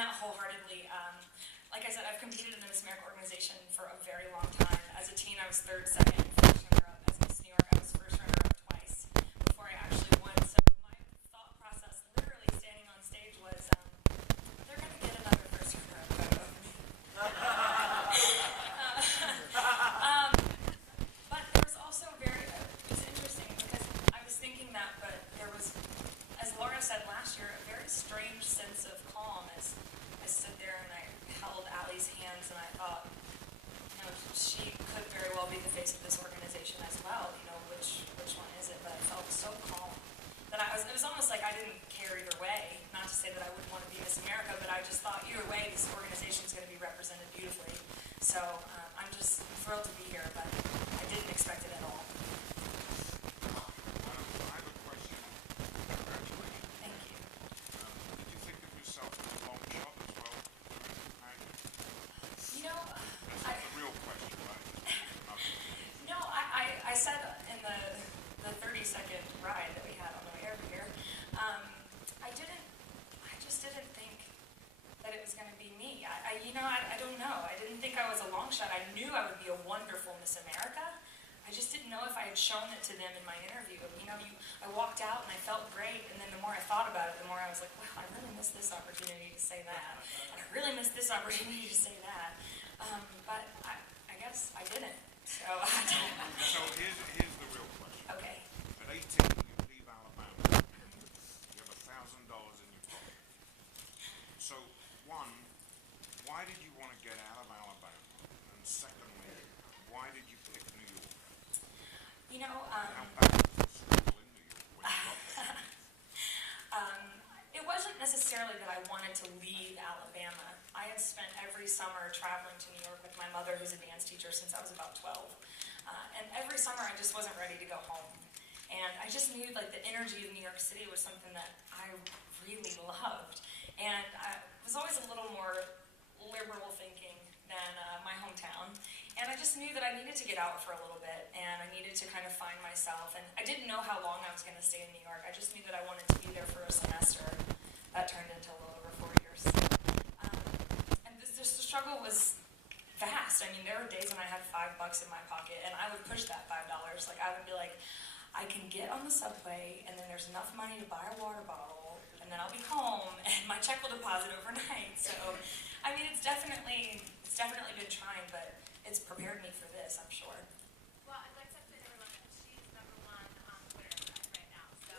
that wholeheartedly. Like I said, I've competed in the Miss America organization for a very long time. As a teen, I was third, second, first runner-up. As Miss New York, I was first runner-up twice before I actually won. So my thought process, literally standing on stage, was they're going to get another first runner-up photo of me. But there was also it was interesting because I was thinking that, but there was, as Laura said last year, a very strange sense of calm as I stood there and I held Allie's hands and I thought, she could very well be the face of this organization as well. Which one is it? But I felt so calm that it was almost like I didn't care either way. Not to say that I wouldn't want to be Miss America, but I just thought either way, this organization is going to be represented beautifully. So I'm just thrilled to be here, but I didn't expect it at all. I have a question. Congratulations. Thank you. Did you think of yourself as a long shot as well? That's the real question, right? No, I said in the 30-second ride that we had on the way over here, I just didn't think that it was going to be me. I don't know. I didn't think I was a long shot. I knew I would be a wonderful Miss America. I just didn't know if I had shown it to them in my interview. I walked out and I felt great, and then the more I thought about it, the more I was like, wow, I really missed this opportunity to say that. And I really missed this opportunity to say that. But I guess I didn't. So here's the real question. Okay. At 18, you leave Alabama. You have $1,000 in your pocket. So, one, why did you want to get out of Alabama? And secondly, why did you pick New York? How bad was the struggle in New York when you got there? It wasn't necessarily that I wanted to leave Alabama. I had spent every summer traveling to New York with my mother, who's a dance teacher, since I was about 12. And every summer I just wasn't ready to go home. And I just knew the energy of New York City was something that I really loved. And I was always a little more liberal thinking than my hometown. And I just knew that I needed to get out for a little bit, and I needed to kind of find myself. And I didn't know how long I was going to stay in New York. I just knew that I wanted to be there for a semester. That turned into a little over 4 years. And the struggle was vast. I mean, there were days when I had $5 in my pocket, and I would push that $5. I would be like, I can get on the subway, and then there's enough money to buy a water bottle, and then I'll be home, and my check will deposit overnight. So, I mean, it's definitely been trying, but it's prepared me for this, I'm sure. Well, I'd like to update everyone that she's #1 on Twitter right now. So.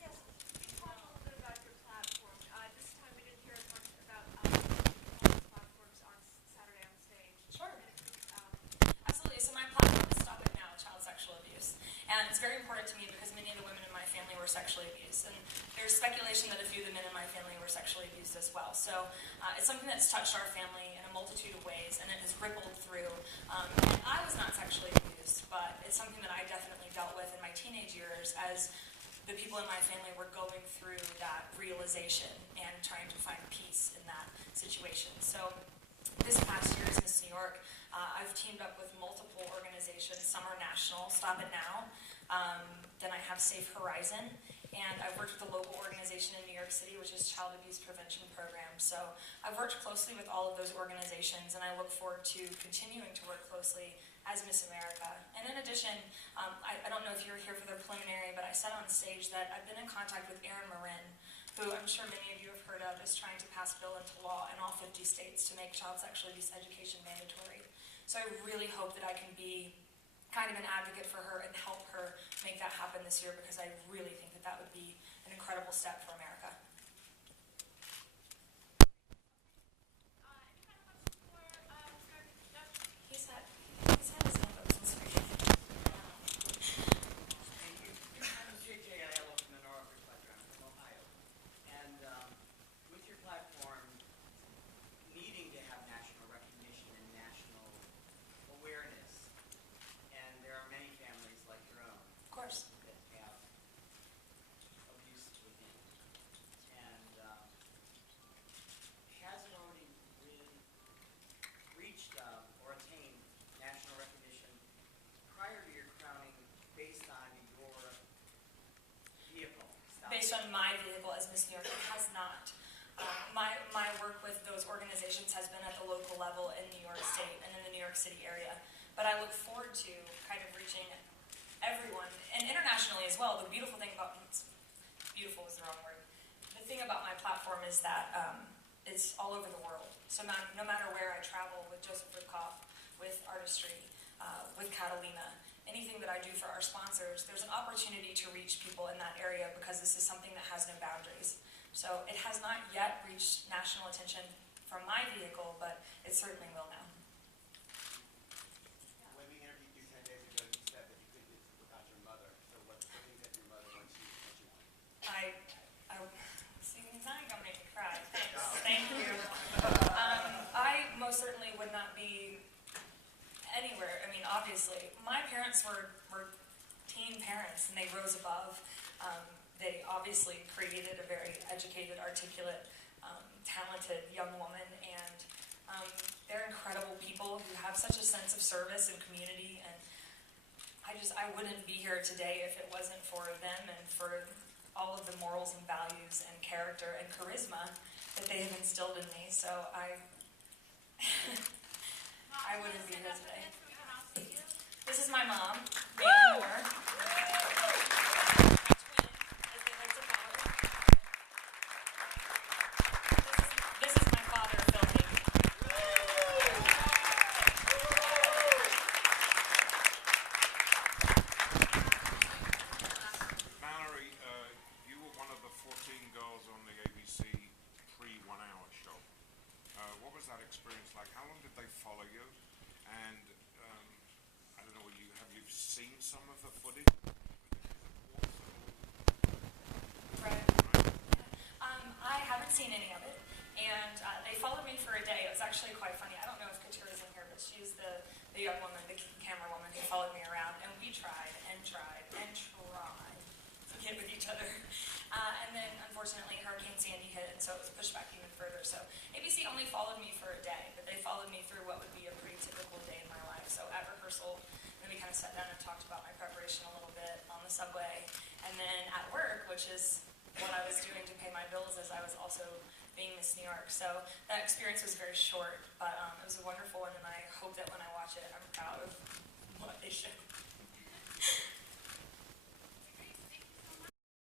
Yes. Can you talk a little bit about your platform? This time we didn't hear as much about platforms on Saturday on stage. Sure. Absolutely. So my platform is Stop It Now, Child Sexual Abuse. And it's very important to me because many of the women in my family were sexually abused. And there's speculation that a few of the men in my family were sexually abused as well. So it's something that's touched our family in a multitude of ways, and it has rippled through. And I was not sexually abused, but it's something that I definitely dealt with in my teenage years as the people in my family were going through that realization and trying to find peace in that situation. So this past year as Miss New York, I've teamed up with multiple organizations. Some are national, Stop It Now. Then I have Safe Horizon. And I've worked with a local organization in New York City, which is Child Abuse Prevention Program. So I've worked closely with all of those organizations, and I look forward to continuing to work closely as Miss America. And in addition, I don't know if you were here for the preliminary, but I said on stage that I've been in contact with Erin Marin, who I'm sure many of you have heard of, is trying to pass a bill into law in all 50 states to make child sexual abuse education mandatory. So I really hope that I can be kind of an advocate for her and help her make that happen this year, because I really think that that would be an incredible step for America. He's had his hand up since the beginning. Thank you. I'm JJ Aiello from the Norfolk background from Ohio. And with your platform needing to have national recognition and national awareness, and there are many families like your own Of course. that have abuse within. on my vehicle as Miss New York. It has not. My work with those organizations has been at the local level in New York State and in the New York City area. But I look forward to kind of reaching everyone, and internationally as well. The beautiful thing about, beautiful is the wrong word. The thing about my platform is that it's all over the world. So no matter where I travel with Joseph Ribkoff, with artistry, with Catalina, anything that I do for our sponsors, there's an opportunity to reach people in that area because this is something that has no boundaries. So it has not yet reached national attention from my vehicle, but it certainly will now. When we interviewed you 10 days ago, you said that you couldn't live without your mother. So what things that your mother wants you want? I see, now you're gonna make me cry. Thanks. Thank you. I most certainly would not be anywhere. I mean, obviously, my parents were teen parents, and they rose above. They obviously created a very educated, articulate, talented young woman, and they're incredible people who have such a sense of service and community, and I wouldn't be here today if it wasn't for them and for all of the morals and values and character and charisma that they have instilled in me. So I wouldn't be here today. This is my mom, Megan Moore. This is my father, Phil Hagan. Mallory, you were one of the 14 girls on the ABC pre-1 hour show. What was that experience like? How long did they follow you? And I don't know, have you seen some of the footage? Right. I haven't seen any of it, and they followed me for a day. It was actually quite funny. I don't know if Katira's in here, but she's the young woman, the camera woman who followed me around, and we tried and tried and tried to get with each other. And then, unfortunately, Hurricane Sandy hit, and so it was pushed back even further. So ABC only followed me for a day, but they followed me through what would be a pretty typical day in my life. So at rehearsal, then we kind of sat down and talked about my preparation a little bit on the subway. And then at work, which is what I was doing to pay my bills as I was also being Miss New York. So that experience was very short, but it was a wonderful one, and I hope that when I watch it, I'm proud of what they showed.